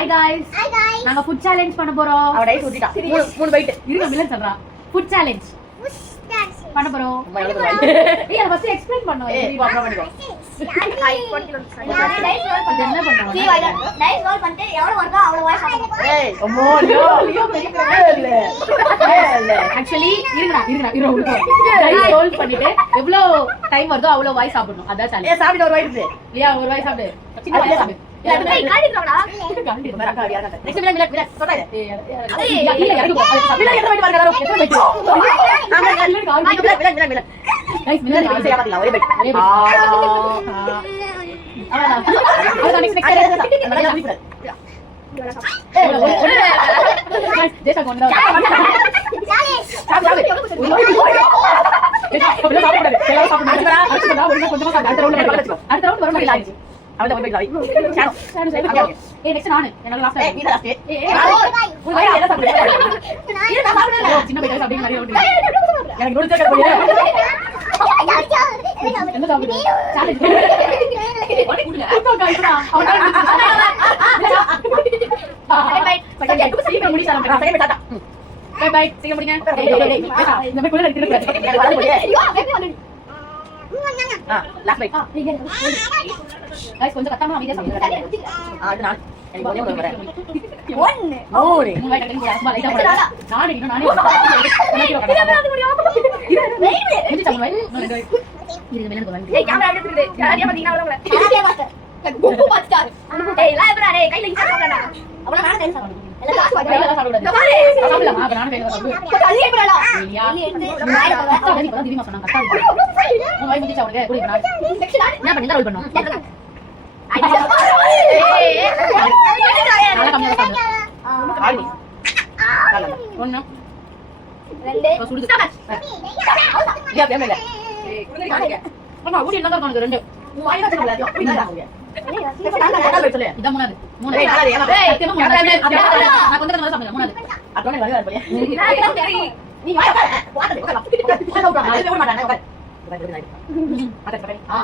Hi guys. நாங்க food challenge பண்ண போறோம். அவ டைஸ் ஊத்திட்டா. 3 பைட். இருங்க மில்லன் சொல்றா. ஃபுட் சேலஞ்ச் பண்ண போறோம். ஏய் ஃபர்ஸ்ட் எக்ஸ்பிளைன் பண்ணோம். ஏய் அப்புறம் பண்ணிக்கோ. என்ன பண்ணுவாங்க? டைஸ் ரோல் பண்ணிட்டு எவ்வளவு வருதோ அவ்வளவு வாய் சாப்பிடுங்க. ஏய் அம்மா லியோ இல்ல. ஆக்சுவலி இருங்க டைஸ் ரோல் பண்ணிட்டு எவ்வளவு டைம் வருதோ அவ்வளவு வாய் சாப்பிடணும். அதான் சேலஞ்ச். ஏய் சாப்பிடு ஒரு வாய் இருக்கு. லியா ஒரு வாய் சாப்பிடு. சின்ன வாய் சாப்பிடு. ஏய் காடிக்குறடா. மறக்க அடியா தான். நெக்ஸ்ட் மில்லன் சொல்றாரு. ஏய் இல்ல இறங்கு போ. மில்லன் எத்தனை பைட் பாருங்க எல்லாரும். எத்தனை பைட்? ஆமா மில்லன். கைஸ் மில்லன் ஈஸியா பாத்தீங்களா ஒரே பைட். அவ்வளவுதான் நெக்ஸ்ட் நல்லா சாப்பிடு. கைஸ் ஜெஷா கொண்டா சாப்பிடு. அப்படியே சாப்பிடாத. எல்லாரும் சாப்பிடுங்க. அடுத்து ஒரு கொஞ்சமா சாப்பிடு. அடுத்த ரவுண்ட் வர மாதிரி ஆயிடுச்சு. அவள ஒரு பைட் லாய். சானு. ஏய் நெக்ஸ்ட் நானு. என்னோட லாஸ்ட் ஏய் நீ லாஸ்ட். ஏய் ஒரு வாய் என்ன சாப்பிடு. இது நான் சாப்பிடல. சின்ன பையன் சாப்பிடுங்க நிறைய ரவுண்ட். எனக்கு நூறு சேக்க போறியா? என்ன சாப்பிடு? சேலஞ்ச். ஒரே குடுங்க. அப்பா கைஸ்டா. By by. சீக்கிரம் முடிச்சு சாப்பிடுங்க. சரி டாடா. By by. சீக்கிரம் முடிங்க. இந்த மாதிரி குள்ள எடுத்து எனக்கு வர போறியா? Last byte. கைஸ் கொஞ்சம் கத்தாம அமைதியா சாப்பிடுங்க. அது நான் எனக்கு ஒரே ஒரு வரேன். 1 மூணு. மூணு வாய் கட்டி சும்மா லைட்டா போடு. நானே முடிஞ்சு சாப்பிடு வாய். ரெண்டு வாய். இது மில்லன் வாய். ஏய் கேமரா எடுத்துட்டு யாரையா பாத்தீங்கன்னா அவ்வளவு யாரையா பாத்த குப்பு பாத்துட்டாரு. ஏய் எல்லாம் எப்படா டேய் கையில இங்க சாப்பிடுடா. அவ்வளவு நானே கையில சாப்பிடுறேன். எல்லாம் காசு வாங்க. கையில சாப்பிட இந்த கூடாது. பாரு சாப்பிடலாமா? அப்ப நானே கையில சாப்பிடுவேன். கல்லியே போடா. இல்லையா? நீ எடுத்து வாயில போடு. கத்தாத. இப்ப திடீர்னு சொன்னாங்க கத்தாத. மூணு வாய் முடிச்சு சாப்பிடுங்க. குடி நான். என்ன பண்ணி ரோல் பண்ணோம். நல்லா கம்மியா சாப்பிடு. ஆடி. ஒண்ணு. 2 சுடுது. இல்ல பேமல. அம்மா ஊடி என்ன தான் உனக்கு ரெண்டு. உன் வாய் வச்சு இல்ல. அப்படிதான் ஆகுங்க. இதான் மூணாவது. மூணாவது. ஏய் நாளை ஏமா. சத்தியமா மூணாவது. நான் கொஞ்சம் கொஞ்சம் சாப்பிடுறேன். மூணாவது. அப்புறம் வர போறியா? நீ வாய் வாடா. வாடா. அது போட மாட்டானே. உட்கார். உட்கார். ஆ.